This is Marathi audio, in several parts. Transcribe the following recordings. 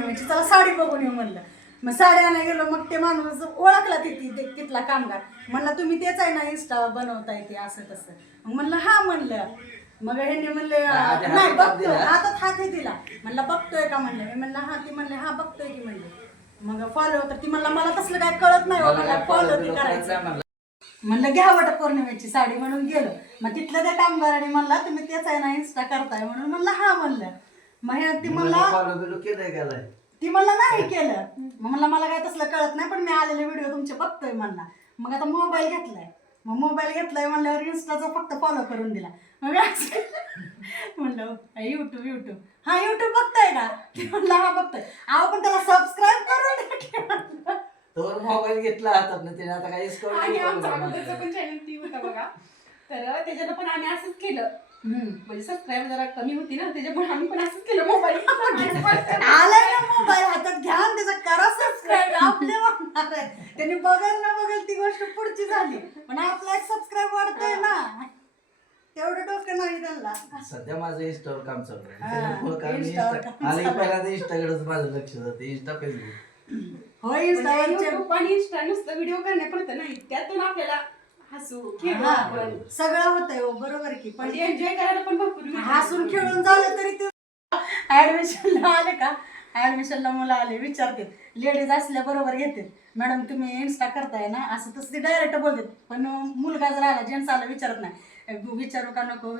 पौर्णिमेची, चला साडी बघून येऊ म्हणलं. मग साडी आणायला गेलो. मग ते माणूस ओळखला तिथला कामगार. म्हणला तुम्ही तेच आहे ना इंस्टा बनवताय ते असं तसं. मग म्हणलं हा म्हणलं. मग ह्यांनी म्हणले नाही बघतोय, हातात हात आहे तिला. म्हणलं बघतोय का म्हणलं. मी म्हणलं हा. ती म्हणले हा बघतोय की म्हणले. मग फॉलो तर ती म्हणला मला तसलं काय कळत नाही मला फॉलो ती करायचं. म्हणलं घ्या वट पौर्णिमेची साडी म्हणून गेलो. मग तिथलं त्या कामगाराने म्हणला तुम्ही तेच आहे ना इंस्टा करताय म्हणून. म्हणलं हा म्हणलं. मग ती म्हणला ती मला नाही केलं. मग म्हणलं मला काय तसलं कळत नाही पण मी आलेले व्हिडिओ तुमचे बघतोय म्हणला. मग आता मोबाईल घेतलाय. मग मोबाईल घेतलाय म्हणल्यावर इंस्टाचा फक्त फॉलो करून दिला. मग म्हणलं युट्यूब हा युट्यूब बघताय का. म्हणलं हा बघतोय. अहो पण त्याला सबस्क्राईब करून तर मोबाईल घेतला हातात ना तिने. आता काही आणि आमचा अगोदरचा पण चॅनल ती होता बघा. तर त्याच्यानं पण आम्ही असंच केलं. म्हणजे सबस्क्राईब जरा कमी होती ना त्याच्यामुळे आम्ही पण असंच केलं. मोबाईल आलाय ना मोबाईल हातात घ्या त्याचा करा सबस्क्राईब. आपले वाढणार आहे. त्यांनी बघेल ना बघेल ती गोष्ट पुढची झाली. पण आपला एक सबस्क्राईब वाढतोय ना. तेवढं डोकं नाही त्यांना. सध्या माझं इंस्टावर काम चालू आहे. इंस्टावर पहिल्यांदा इंस्टाकडेच माझं लक्ष जातं. इंस्टा फेसबुक हो इंस्टावरचे आणि इंस्टा नुसतं व्हिडिओ करण्यापुरतं नाही त्यातून आपल्याला हसू खेळून सगळं होतंय हो बरोबर की. पण एन्जॉय करायला पण भरपूर हसून खेळून झालं तरी ते ऍडमिशनला आले का. ऍडमिशनला मुलं आले विचारते लेडीज असल्या बरोबर घेते मॅडम तुम्ही इन्स्टा करताय ना असं तसं ते डायरेक्ट बोलतात. पण मुलगा जर आला जेंट्स आला विचारत नाही विचारू का नको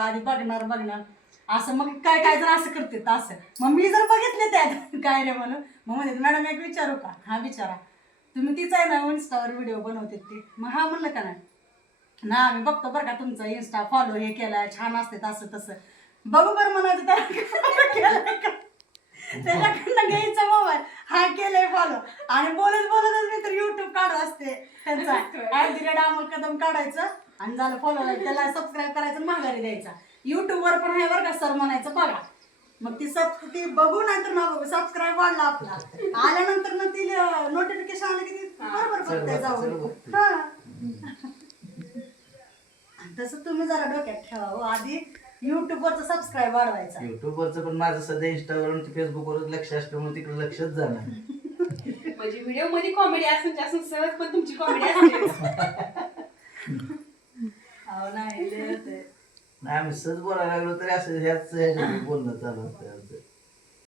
आधी बघणार असं. मग काय जण असं करते असं. मग मी जर बघितले त्यात काय रे म्हणून मग म्हणते मॅडम एक विचारू का. हा विचारा. तुम्ही तीच आहे ना इन्स्टावर व्हिडिओ बनवते ती. मग हा म्हणलं का नाही ना आम्ही बघतो बरं का तुमचं इन्स्टा फॉलो हे केलाय छान असते असं तसं. बघू बरं म्हणायचं त्याच्याकडनं घ्यायचा मोबाईल हा केलंय फॉलो आणि बोलतच मी तर युट्यूब काढत असते त्यांचा @अमोल कदम काढायचं आणि झालं फॉलो त्याला सबस्क्राईब करायचं माघारी द्यायचा. युट्यूबवर पण आहे बरं का सर म्हणायचं बघा. मग ती बघू नंतर ना बघू सबस्क्राईब वाढला आपला. आल्यानंतर ना ती नोटिफिकेशन आलं की ती बरोबर बघते जाऊन. हा तसं तुम्ही जरा डोक्यात ठेवा हो. आधी युट्यूबवरचं सबस्क्राईब वाढवायचा. युट्यूबवरचं पण माझं सध्या इंस्टावरून फेसबुकवरच लक्ष असल्यामुळे तिकडे लक्षच जाणार. म्हणजे व्हिडिओ मध्ये कॉमेडी असून सहज पण तुमची कॉमेडी असते. नाही आम्ही सहज बोलायला लागलो तरी असं ह्याच बोलणं चालू असतं.